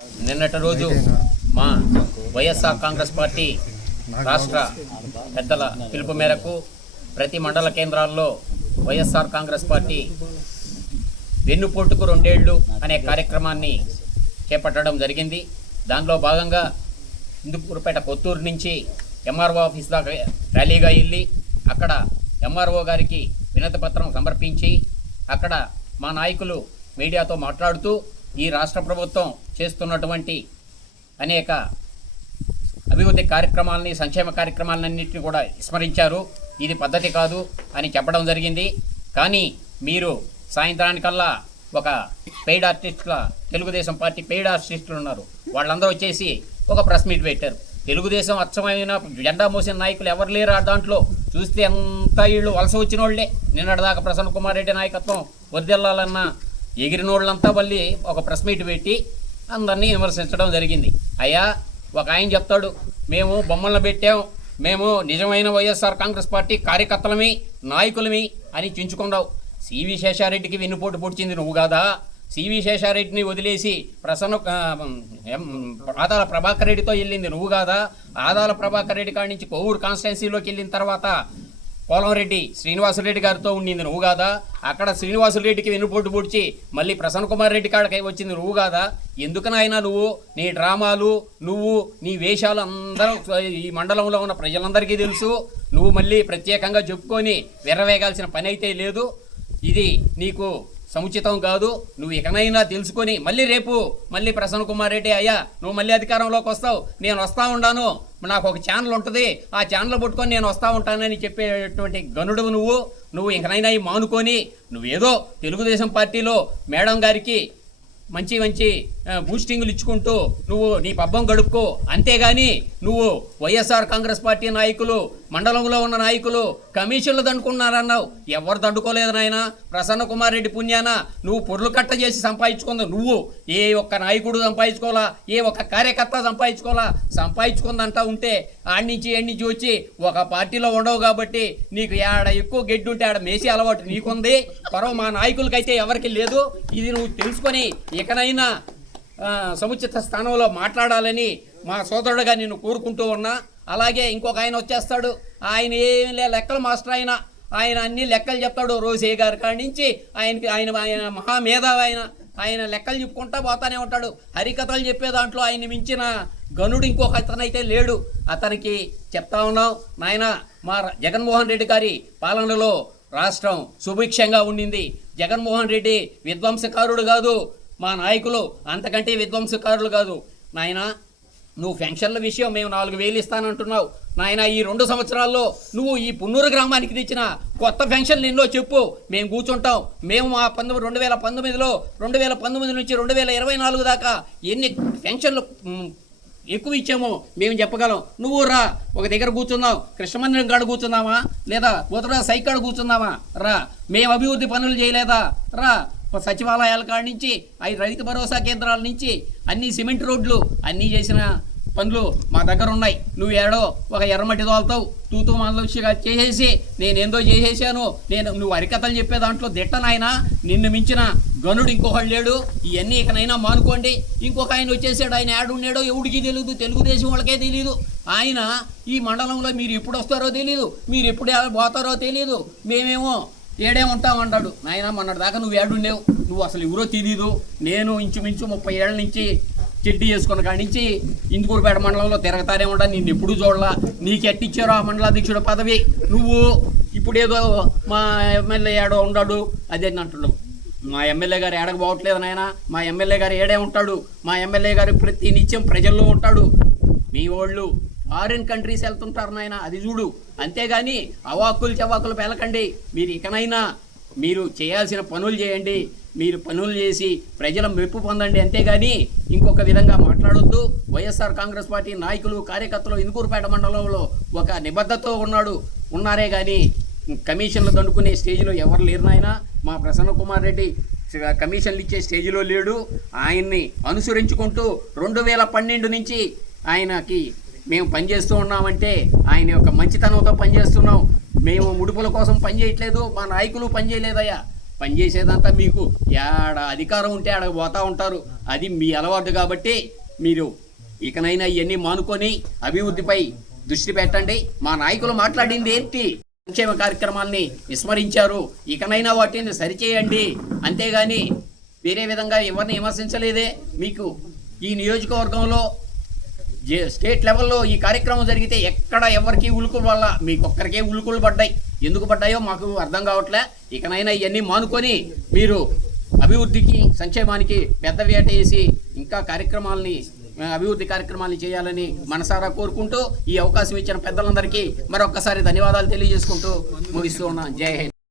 నిన్నటి రోజు మా వైఎస్ఆర్ కాంగ్రెస్ పార్టీ రాష్ట్ర పెద్దల పిలుపు మేరకు ప్రతి మండల కేంద్రాల్లో వైఎస్ఆర్ కాంగ్రెస్ పార్టీ వెన్నుపోటుకు 2 ఏళ్ళు అనే కార్యక్రమాన్ని చేపట్టడం జరిగింది. దానిలో భాగంగా ఇందుకూరుపేట కొత్తూరు నుంచి ఎంఆర్ఓ ఆఫీస్ దాకా ర్యాలీగా వెళ్ళి అక్కడ ఎంఆర్ఓ గారికి వినతి పత్రం సమర్పించి అక్కడ మా నాయకులు మీడియాతో మాట్లాడుతూ ఈ రాష్ట్ర ప్రభుత్వం చేస్తున్నటువంటి అనేక అభివృద్ధి కార్యక్రమాలని, సంక్షేమ కార్యక్రమాలన్నింటినీ కూడా విస్మరించారు. ఇది పద్ధతి కాదు అని చెప్పడం జరిగింది. కానీ మీరు సాయంత్రానికల్లా ఒక పెయిడ్ ఆర్టిస్టుల తెలుగుదేశం పార్టీ పెయిడ్ ఆర్టిస్టులు ఉన్నారు, వాళ్ళందరూ వచ్చేసి ఒక ప్రెస్ మీట్ పెట్టారు. తెలుగుదేశం అచ్చమైన జెండా మోసిన నాయకులు ఎవరు లేరు. దాంట్లో చూస్తే ఎంత వీళ్ళు వలస వచ్చిన వాళ్ళే. నిన్నటిదాకా ప్రసన్న కుమార్ రెడ్డి నాయకత్వం వర్దిల్లాలన్న ఎగిరినోళ్ళంతా మళ్ళీ ఒక ప్రెస్ మీట్ పెట్టి అందరినీ విమర్శించడం జరిగింది. అయ్యా, ఒక ఆయన చెప్తాడు, మేము బొమ్మలను పెట్టాం, మేము నిజమైన వైఎస్ఆర్ కాంగ్రెస్ పార్టీ కార్యకర్తలమి నాయకులమి అని చించుకున్నావు. సివి శేషారెడ్డికి వెన్నుపోటు పొడిచింది నువ్వు కాదా? సివి శేషారెడ్డిని వదిలేసి ఆదాల ప్రభాకర్ రెడ్డితో వెళ్ళింది నువ్వు కాదా? ఆదాల ప్రభాకర్ రెడ్డి కాడి నుంచి కొవ్వూరు కాన్స్టిట్యున్సీలోకి వెళ్ళిన తర్వాత పోలంరెడ్డి శ్రీనివాసరెడ్డి గారితో ఉండింది నువ్వు కాదా? అక్కడ శ్రీనివాసరెడ్డికి వెన్నుపోటు పొడిచి మళ్ళీ ప్రసన్న కుమార్ రెడ్డి కాడికి వచ్చింది నువ్వు కాదా? ఎందుకనైనా నువ్వు నీ డ్రామాలు, నువ్వు నీ వేషాలు అందరూ ఈ మండలంలో ఉన్న ప్రజలందరికీ తెలుసు. నువ్వు మళ్ళీ ప్రత్యేకంగా చెప్పుకొని విర్రవేగాల్సిన పని అయితే లేదు. ఇది నీకు సముచితం కాదు. నువ్వు ఇకనైనా తెలుసుకొని మళ్ళీ ప్రసన్న కుమార్ రెడ్డి, అయ్యా నువ్వు మళ్ళీ అధికారంలోకి వస్తావు, నేను వస్తూ ఉన్నాను, నాకు ఒక ఛానల్ ఉంటుంది, ఆ ఛానల్ పట్టుకొని నేను వస్తూ ఉంటానని చెప్పేటువంటి గనుడు నువ్వు ఇంకనైనా మానుకొని నువ్వేదో తెలుగుదేశం పార్టీలో మేడం గారికి మంచి బూస్టింగ్లు ఇచ్చుకుంటూ నువ్వు నీ పబ్బం గడుపుకో. అంతేగాని నువ్వు వైఎస్ఆర్ కాంగ్రెస్ పార్టీ నాయకులు, మండలంలో ఉన్న నాయకులు కమిషన్లు దండుకున్నారన్నావు. ఎవరు దండుకోలేదు నాయన. ప్రసన్న కుమార్ రెడ్డి పుణ్యాన నువ్వు పొర్లు కట్ట చేసి సంపాదించుకుంది నువ్వు. ఏ ఒక్క నాయకుడు సంపాదించుకోవాలా, ఏ ఒక్క కార్యకర్త సంపాదించుకుందంటా ఉంటే ఆడి నుంచి వచ్చి ఒక పార్టీలో ఉండవు కాబట్టి నీకు ఆడ ఎక్కువ గెడ్డి ఉంటే ఆడ మేసి అలవాటు నీకుంది. మా నాయకులకైతే ఎవరికి లేదు. ఇది నువ్వు తెలుసుకొని ఇకనైనా సముచిత స్థానంలో మాట్లాడాలని మా సోదరుడుగా నేను కోరుకుంటూ ఉన్నా. అలాగే ఇంకొక ఆయన వచ్చేస్తాడు, ఆయన ఏం లెక్కల మాస్టర్, ఆయన అన్ని లెక్కలు చెప్తాడు. రోసయ్య గారి కాడి నుంచి ఆయన మహామేధావి, ఆయన లెక్కలు చెప్పుకుంటా పోతానే ఉంటాడు. హరికథలు చెప్పే దాంట్లో ఆయన మించిన గనుడు ఇంకొక అతనైతే లేడు. అతనికి చెప్తా ఉన్నాం, నాయన మా జగన్మోహన్ రెడ్డి గారి పాలనలో రాష్ట్రం సుభిక్షంగా ఉండింది. జగన్మోహన్ రెడ్డి విధ్వంసకారుడు కాదు, మా నాయకులు అంతకంటే విధ్వంసకారులు కాదు. నాయన నువ్వు పెన్షన్ల విషయం మేము 4,000 ఇస్తానంటున్నావు. నాయన ఈ 2 సంవత్సరాల్లో నువ్వు ఈ పున్నూరు గ్రామానికి తెచ్చిన కొత్త పెన్షన్లు ఎన్నో చెప్పు, మేము కూర్చుంటాం. మేము మా 2019 నుంచి 2024 దాకా ఎన్ని పెన్షన్లు ఎక్కువ ఇచ్చామో మేము చెప్పగలం. నువ్వు రా, ఒక దగ్గర కూర్చున్నావు, కృష్ణమందిరం కాడ కూర్చున్నావా, లేదా ఉత్తర సైకాడ కూర్చున్నావా? రా, మేము అభివృద్ధి పనులు చేయలేదా? రా, సచివాలయాల కాడి నుంచి రైతు భరోసా కేంద్రాల నుంచి అన్ని సిమెంట్ రోడ్లు అన్నీ చేసిన పనులు మా దగ్గర ఉన్నాయి. నువ్వు ఏడో ఒక ఎర్రమట్టి తోలుతావు, తూతూ మనలుగా చేసేసి నేనేందో చేసేసాను, నువ్వు హరికథలు చెప్పే దాంట్లో దిట్టనైనా నిన్ను మించిన గనుడు ఇంకొకళ్ళు లేడు. ఇవన్నీ ఇకనైనా మానుకోండి. ఇంకొక ఆయన వచ్చేసాడు, ఆయన ఏడున్నాడో ఎవడికి తెలియదు, తెలుగుదేశం వాళ్ళకే తెలియదు. ఆయన ఈ మండలంలో మీరు ఎప్పుడు వస్తారో తెలియదు, మీరు ఎప్పుడు పోతారో తెలియదు, మేమేమో ఏడే ఉంటామంటాడు. నాయన మొన్నటి దాకా నువ్వు ఏడుండేవు, నువ్వు అసలు ఎవరో తెలీదు. నేను ఇంచుమించు 30 ఏళ్ళ నుంచి చెడ్డీ చేసుకున్న కాడి నుంచి ఇందుకూరుపేట మండలంలో తిరగతానే ఉంటా, నిన్ను ఎప్పుడు చూడలా. నీకు ఎట్టిచ్చారో ఆ మండలాధ్యక్షుడు పదవి, నువ్వు ఇప్పుడేదో మా ఎమ్మెల్యే ఏడో ఉన్నాడు అదే అంటున్నావు. మా ఎమ్మెల్యే గారు ఏడకు పోవట్లేదు నాయన, మా ఎమ్మెల్యే గారు ఏడే ఉంటాడు. మా ఎమ్మెల్యే గారు ప్రతి నిత్యం ప్రజల్లో ఉంటాడు. మీ వాళ్ళు ఫారిన్ కంట్రీస్ వెళ్తుంటారు నాయన, అది చూడు. అంతేగాని అవాక్కులు చవాకులు పెలకండి. మీరు ఇకనైనా మీరు చేయాల్సిన పనులు చేయండి, మీరు పనులు చేసి ప్రజల మెప్పు పొందండి. అంతేగాని ఇంకొక విధంగా మాట్లాడొద్దు. వైఎస్ఆర్ కాంగ్రెస్ పార్టీ నాయకులు, కార్యకర్తలు ఇందుకూరుపేట మండలంలో ఒక నిబద్ధతతో ఉన్నారే కానీ కమిషన్లు దండుకునే స్టేజ్లో ఎవరు లేరు నాయన. మా ప్రసన్న కుమార్ రెడ్డి కమిషన్లు ఇచ్చే స్టేజ్లో లేడు. ఆయన్ని అనుసరించుకుంటూ 2012 నుంచి ఆయనకి మేము పనిచేస్తూ ఉన్నామంటే ఆయన యొక్క మంచితనంతో పనిచేస్తున్నాం. మేము ముడుపుల కోసం పనిచేయట్లేదు, మా నాయకులు పనిచేయలేదయ్యా. పనిచేసేదంతా మీకు ఏడ అధికారం ఉంటే ఆడ పోతూ ఉంటారు. అది మీ అలవాటు కాబట్టి మీరు ఇకనైనా ఇవన్నీ మానుకొని అభివృద్ధిపై దృష్టి పెట్టండి. మా నాయకులు మాట్లాడింది ఏంటి? సంక్షేమ కార్యక్రమాల్ని విస్మరించారు. ఇకనైనా వాటిని సరిచేయండి. అంతేగాని వేరే విధంగా ఎవరిని విమర్శించలేదే. మీకు ఈ నియోజకవర్గంలో స్టేట్ లెవెల్లో ఈ కార్యక్రమం జరిగితే ఎక్కడ ఎవరికి ఉలుకుల వల్ల మీకొక్కరికే ఉలుకులు పడ్డాయి. ఎందుకు పడ్డాయో మాకు అర్థం కావట్లే. ఇకనైనా ఇవన్నీ మానుకొని మీరు అభివృద్ధికి సంక్షేమానికి పెద్ద వేట వేసి ఇంకా అభివృద్ధి కార్యక్రమాలని చేయాలని మనసారా కోరుకుంటూ ఈ అవకాశం ఇచ్చిన పెద్దలందరికీ మరొక్కసారి ధన్యవాదాలు తెలియజేసుకుంటూ ముగిస్తూ ఉన్నాను. జై హింద్.